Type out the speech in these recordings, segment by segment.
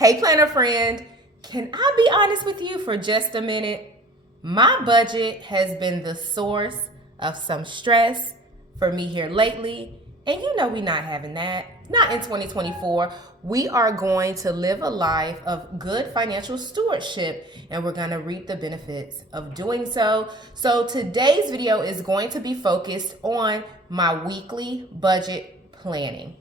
Hey, planner friend, can I be honest with you for just a minute? My budget has been the source of some stress for me here lately, and you know we're not having that. Not in 2024. We are going to live a life of good financial stewardship, and we're going to reap the benefits of doing so. So today's video is going to be focused on my weekly budget planning.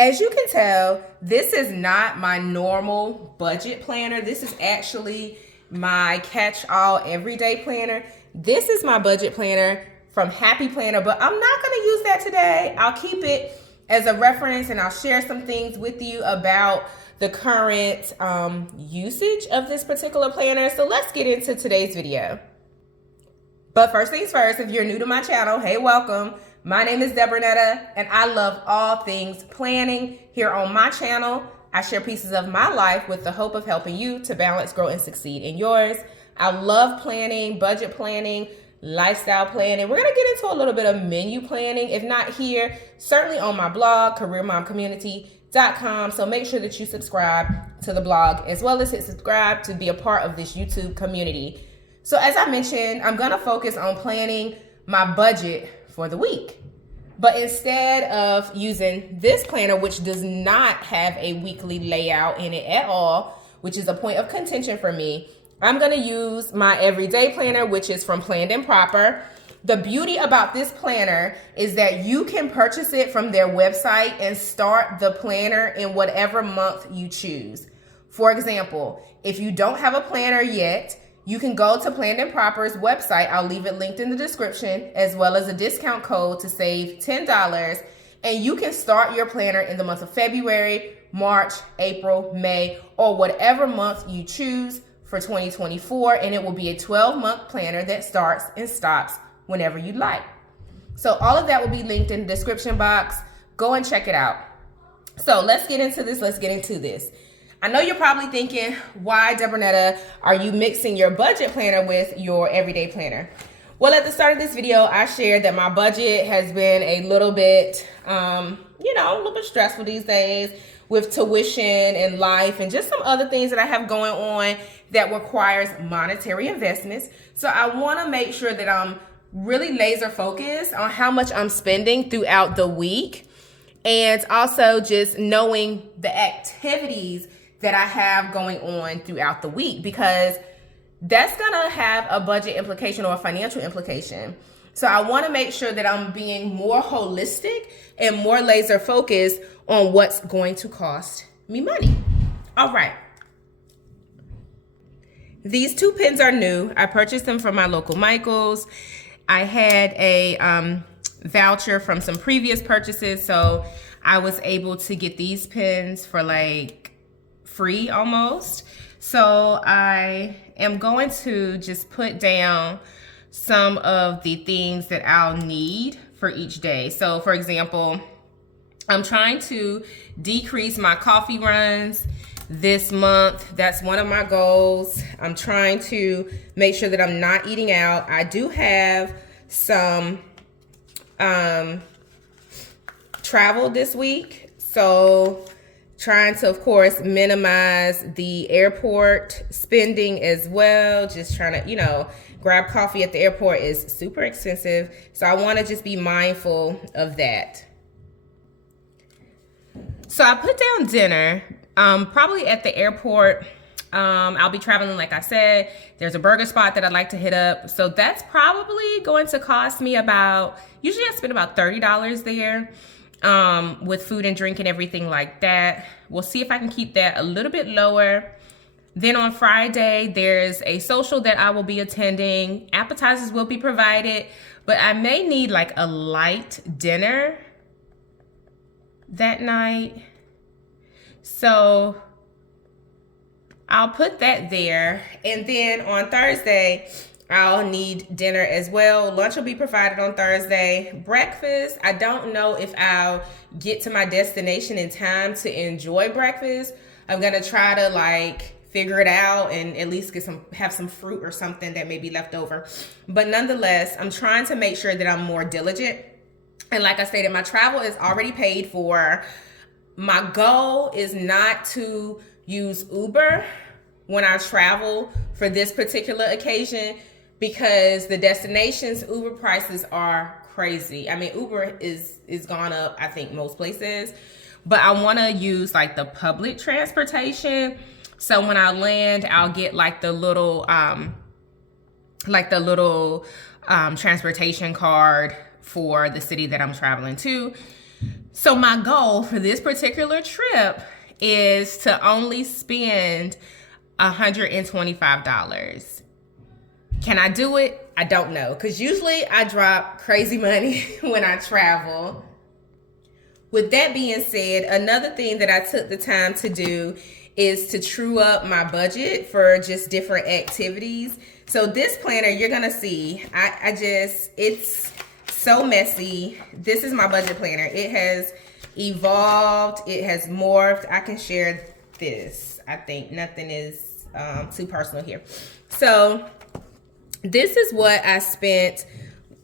As you can tell, this is not my normal budget planner. This is actually my catch-all everyday planner. This is my budget planner from Happy Planner, but I'm not going to use that today. I'll keep it as a reference and I'll share some things with you about the current usage of this particular planner. So let's get into today's video. But first things first, if you're new to my channel, hey, welcome. My name is Debronetta, and I love all things planning. Here on my channel, I share pieces of my life with the hope of helping you to balance, grow, and succeed in yours. I love planning, budget planning, lifestyle planning. We're going to get into a little bit of menu planning. If not here, certainly on my blog, careermomcommunity.com. So make sure that you subscribe to the blog as well as hit subscribe to be a part of this YouTube community. So as I mentioned, I'm going to focus on planning my budget for the week. But instead of using this planner, which does not have a weekly layout in it at all, which is a point of contention for me, I'm going to use my everyday planner, which is from Planned and Proper. The beauty about this planner is that you can purchase it from their website and start the planner in whatever month you choose. For example, if you don't have a planner yet, you can go to Planned and Proper's website. I'll leave it linked in the description, as well as a discount code to save $10. And you can start your planner in the month of February, March, April, May, or whatever month you choose for 2024. And it will be a 12-month planner that starts and stops whenever you'd like. So all of that will be linked in the description box. Go and check it out. So let's get into this. I know you're probably thinking, why, Debronetta, are you mixing your budget planner with your everyday planner? Well, at the start of this video, I shared that my budget has been a little bit, a little bit stressful these days with tuition and life and just some other things that I have going on that requires monetary investments. So I want to make sure that I'm really laser focused on how much I'm spending throughout the week, and also just knowing the activities that I have going on throughout the week, because that's gonna have a budget implication or a financial implication. So I wanna make sure that I'm being more holistic and more laser focused on what's going to cost me money. All right. These two pens are new. I purchased them from my local Michaels. I had a voucher from some previous purchases, so I was able to get these pens for like free almost. So I am going to just put down some of the things that I'll need for each day. So for example, I'm trying to decrease my coffee runs this month. That's one of my goals. I'm trying to make sure that I'm not eating out. I do have some travel this week, so trying to, of course, minimize the airport spending as well. Just trying to, grab coffee at the airport is super expensive. So I want to just be mindful of that. So I put down dinner, probably at the airport. I'll be traveling, like I said. There's a burger spot that I'd like to hit up. So that's probably going to cost me usually I spend about $30 there. With food and drink and everything like that. We'll see if I can keep that a little bit lower. Then on Friday, there's a social that I will be attending. Appetizers will be provided, but I may need like a light dinner that night. So I'll put that there. And then on Thursday, I'll need dinner as well. Lunch will be provided on Thursday. Breakfast, I don't know if I'll get to my destination in time to enjoy breakfast. I'm gonna try to figure it out and at least have some fruit or something that may be left over. But nonetheless, I'm trying to make sure that I'm more diligent. And like I stated, my travel is already paid for. my goal is not to use Uber when I travel for this particular occasion, because the destinations Uber prices are crazy. I mean, Uber is gone up, I think, most places, but I want to use like the public transportation. So when I land, I'll get like the little transportation card for the city that I'm traveling to. So my goal for this particular trip is to only spend $125. Can I do it? I don't know, because usually I drop crazy money when I travel. With that being said, another thing that I took the time to do is to true up my budget for just different activities. So this planner, you're gonna see, it's so messy. This is my budget planner. It has evolved, it has morphed. I can share this. I think nothing is too personal here. So this is what I spent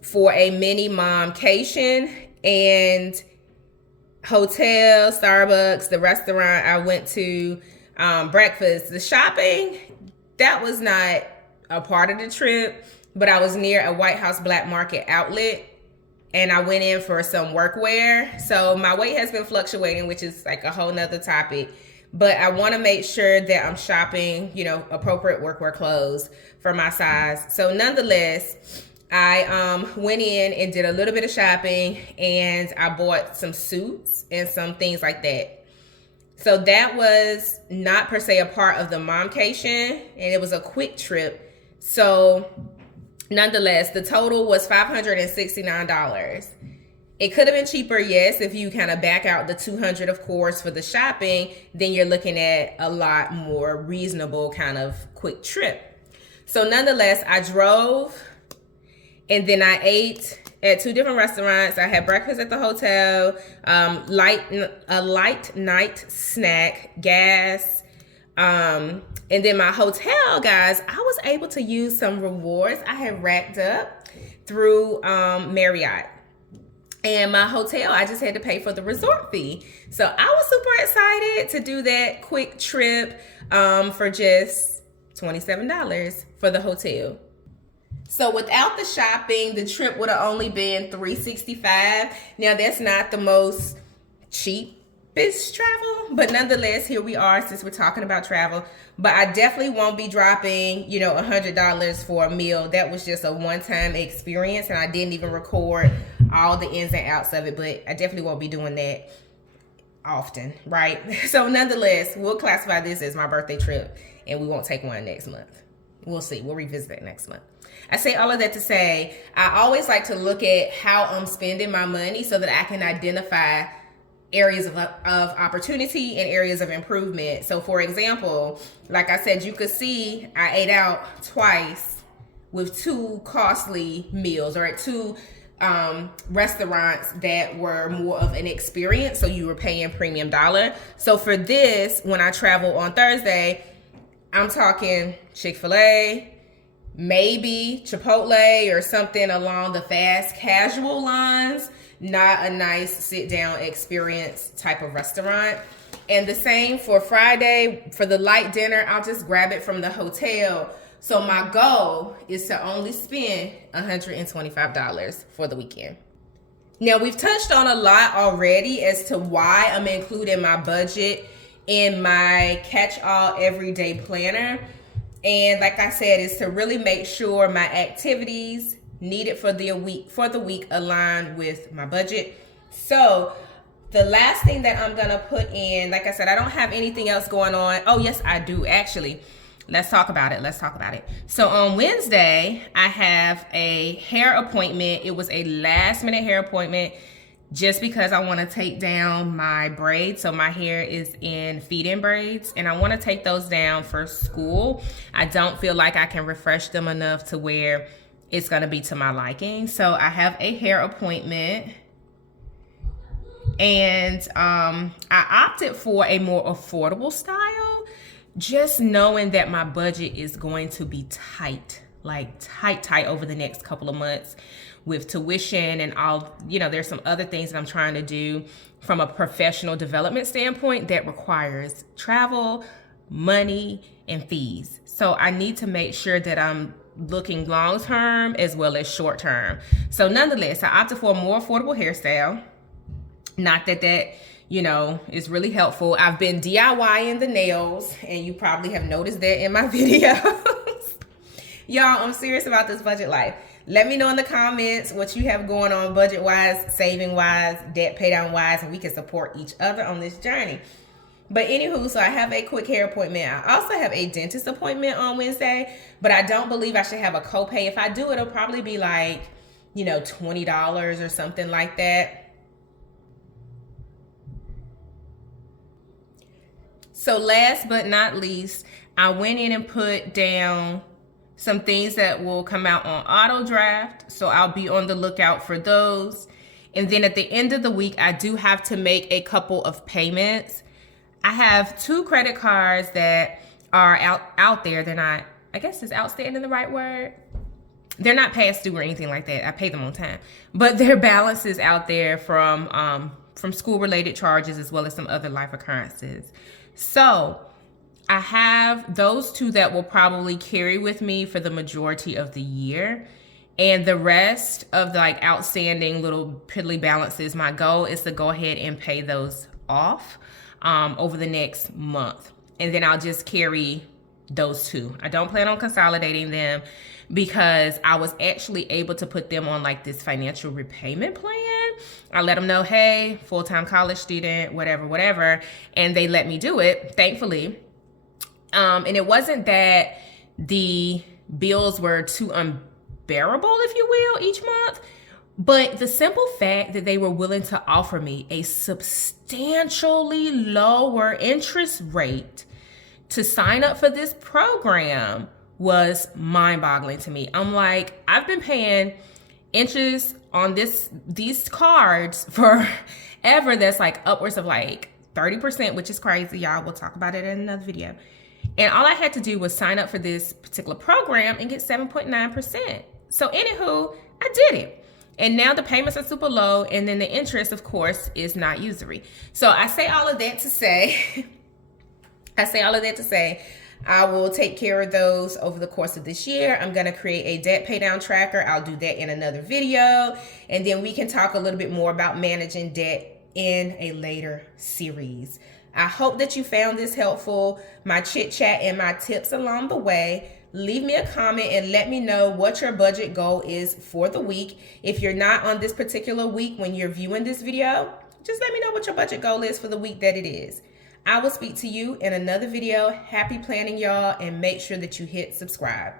for a mini momcation, and hotel, Starbucks, the restaurant I went to, breakfast. The shopping, that was not a part of the trip, but I was near a White House Black Market outlet and I went in for some workwear. So my weight has been fluctuating, which is like a whole nother topic. But I want to make sure that I'm shopping, appropriate workwear clothes for my size. So nonetheless, I went in and did a little bit of shopping, and I bought some suits and some things like that. So that was not per se a part of the momcation, and it was a quick trip. So nonetheless, the total was $569. It could have been cheaper, yes, if you kind of back out the $200, of course, for the shopping, then you're looking at a lot more reasonable kind of quick trip. So nonetheless, I drove, and then I ate at 2 different restaurants. I had breakfast at the hotel, a light night snack, gas, and then my hotel, guys, I was able to use some rewards I had racked up through Marriott. And my hotel, I just had to pay for the resort fee. So I was super excited to do that quick trip for just $27 for the hotel. So without the shopping, the trip would have only been $365. Now that's not the most cheapest travel, but nonetheless, here we are since we're talking about travel. But I definitely won't be dropping, $100 for a meal. That was just a one-time experience, and I didn't even record all the ins and outs of it, but I definitely won't be doing that often, right? So nonetheless, we'll classify this as my birthday trip, and we won't take one next month. We'll see. We'll revisit that next month. I say all of that to say, I always like to look at how I'm spending my money so that I can identify areas of opportunity and areas of improvement. So for example, like I said, you could see I ate out twice with 2 costly meals, or at 2 restaurants that were more of an experience, so you were paying premium dollar. So for this, when I travel on Thursday, I'm talking Chick-fil-A, maybe Chipotle or something along the fast casual lines, not a nice sit down experience type of restaurant. And the same for Friday. For the light dinner, I'll just grab it from the hotel. So my goal is to only spend $125 for the weekend. Now, we've touched on a lot already as to why I'm including my budget in my catch-all everyday planner. And like I said, is to really make sure my activities needed for the week align with my budget. So the last thing that I'm gonna put in, like I said, I don't have anything else going on. Oh yes, I do actually. Let's talk about it. So on Wednesday, I have a hair appointment. It was a last minute hair appointment just because I want to take down my braids. So my hair is in feed-in braids, and I want to take those down for school. I don't feel like I can refresh them enough to where it's going to be to my liking. So I have a hair appointment, and I opted for a more affordable style, just knowing that my budget is going to be tight like tight over the next couple of months with tuition and all, there's some other things that I'm trying to do from a professional development standpoint that requires travel, money, and fees. So I need to make sure that I'm looking long term as well as short term. So nonetheless, I opted for a more affordable hairstyle. Not that is really helpful. I've been DIYing the nails, and you probably have noticed that in my videos. Y'all, I'm serious about this budget life. Let me know in the comments what you have going on budget-wise, saving-wise, debt pay-down-wise, and we can support each other on this journey. But anywho, so I have a quick hair appointment. I also have a dentist appointment on Wednesday, but I don't believe I should have a copay. If I do, it'll probably be like, $20 or something like that. So last but not least, I went in and put down some things that will come out on auto draft. So I'll be on the lookout for those. And then at the end of the week, I do have to make a couple of payments. I have 2 credit cards that are out there. They're not, I guess is outstanding the right word? They're not past due or anything like that. I pay them on time. But their balance is out there from school-related charges as well as some other life occurrences. So I have those 2 that will probably carry with me for the majority of the year. And the rest of the outstanding little piddly balances, my goal is to go ahead and pay those off over the next month. And then I'll just carry those 2. I don't plan on consolidating them because I was actually able to put them on this financial repayment plan. I let them know, hey, full-time college student, whatever. And they let me do it, thankfully. And it wasn't that the bills were too unbearable, if you will, each month. But the simple fact that they were willing to offer me a substantially lower interest rate to sign up for this program was mind-boggling to me. I'm like, I've been paying interest on these cards forever that's upwards of 30%, which is crazy, y'all. We'll talk about it in another video. And all I had to do was sign up for this particular program and get 7.9%. So anywho, I did it. And now the payments are super low, and then the interest, of course, is not usury. So I say all of that to say, I will take care of those over the course of this year. I'm going to create a debt pay down tracker. I'll do that in another video. And then we can talk a little bit more about managing debt in a later series. I hope that you found this helpful, my chit chat and my tips along the way. Leave me a comment and let me know what your budget goal is for the week. If you're not on this particular week when you're viewing this video, just let me know what your budget goal is for the week that it is. I will speak to you in another video. Happy planning, y'all, and make sure that you hit subscribe.